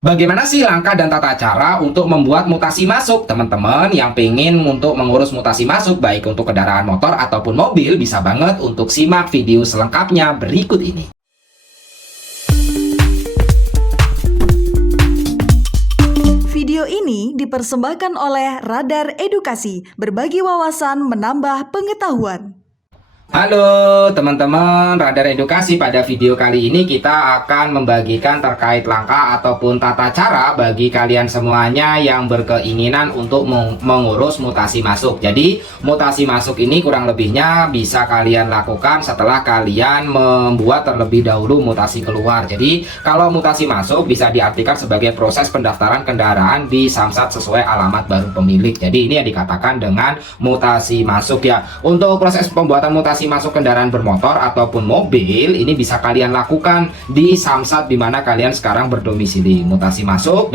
Bagaimana sih langkah dan tata cara untuk membuat mutasi masuk? Teman-teman yang pengen untuk mengurus mutasi masuk baik untuk kendaraan motor ataupun mobil bisa banget untuk simak video selengkapnya berikut ini. Video ini dipersembahkan oleh Radar Edukasi, berbagi wawasan menambah pengetahuan. Halo teman-teman Radar Edukasi, pada video kali ini kita akan membagikan terkait langkah ataupun tata cara bagi kalian semuanya yang berkeinginan untuk mengurus mutasi masuk. Jadi mutasi masuk ini kurang lebihnya bisa kalian lakukan setelah kalian membuat terlebih dahulu mutasi keluar. Jadi kalau mutasi masuk bisa diartikan sebagai proses pendaftaran kendaraan di Samsat sesuai alamat baru pemilik. Jadi ini yang dikatakan dengan mutasi masuk ya. Untuk proses pembuatan mutasi masuk kendaraan bermotor ataupun mobil ini bisa kalian lakukan di Samsat di mana kalian sekarang berdomisili. Mutasi masuk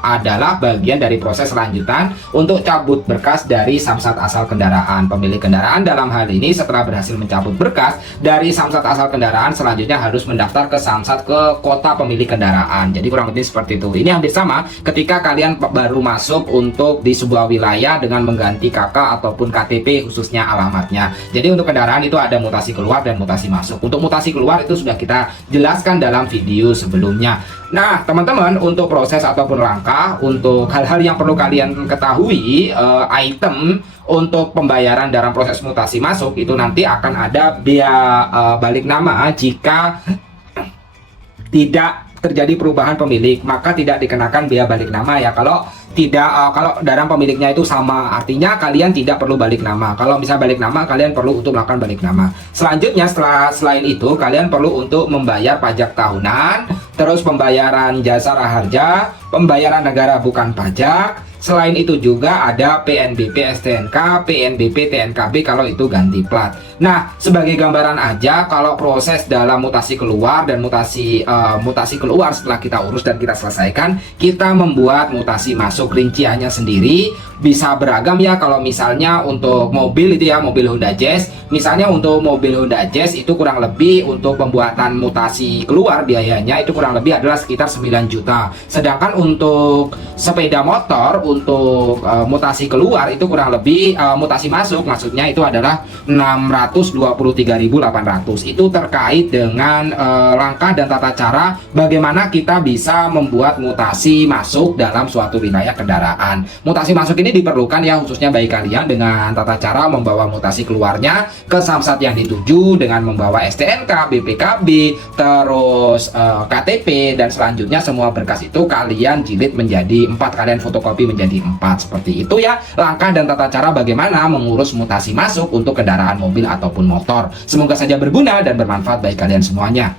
adalah bagian dari proses lanjutan untuk cabut berkas dari Samsat asal kendaraan. Pemilik kendaraan dalam hal ini setelah berhasil mencabut berkas dari Samsat asal kendaraan, selanjutnya harus mendaftar ke Samsat ke kota pemilik kendaraan. Jadi kurang lebih seperti itu. Ini hampir sama ketika kalian baru masuk untuk di sebuah wilayah dengan mengganti KK ataupun KTP khususnya alamatnya. Jadi untuk kendaraan itu ada mutasi keluar dan mutasi masuk. Untuk mutasi keluar itu sudah kita jelaskan dalam video sebelumnya. Nah teman-teman, untuk proses ataupun langkah untuk hal-hal yang perlu kalian ketahui, item untuk pembayaran dalam proses mutasi masuk itu nanti akan ada biaya balik nama jika tidak terjadi perubahan pemilik, maka tidak dikenakan biaya balik nama ya. Kalau tidak, kalau darah pemiliknya itu sama, artinya kalian tidak perlu balik nama. Kalau bisa balik nama, kalian perlu untuk melakukan balik nama. Selanjutnya selain itu kalian perlu untuk membayar pajak tahunan, terus pembayaran jasa raharja, pembayaran negara bukan pajak. Selain itu juga ada PNBP STNK, PNBP TNKB kalau itu ganti plat. Nah, sebagai gambaran aja, kalau proses dalam mutasi keluar dan mutasi keluar setelah kita urus dan kita selesaikan, kita membuat mutasi masuk. Rinciannya sendiri bisa beragam ya. Kalau misalnya untuk mobil itu ya, mobil Honda Jazz, misalnya untuk mobil Honda Jazz itu kurang lebih untuk pembuatan mutasi keluar biayanya itu kurang lebih adalah sekitar 9 juta. Sedangkan untuk sepeda motor untuk mutasi keluar itu kurang lebih mutasi masuk maksudnya itu adalah 623.800. Itu terkait dengan langkah dan tata cara bagaimana kita bisa membuat mutasi masuk dalam suatu wilayah kendaraan. Mutasi masuk ini diperlukan ya khususnya bagi kalian dengan tata cara membawa mutasi keluarnya ke Samsat yang dituju dengan membawa STNK, BPKB, terus KTP, dan selanjutnya semua berkas itu kalian jilid menjadi 4, kalian fotokopi menjadi 4. Seperti itu ya langkah dan tata cara bagaimana mengurus mutasi masuk untuk kendaraan mobil ataupun motor. Semoga saja berguna dan bermanfaat bagi kalian semuanya.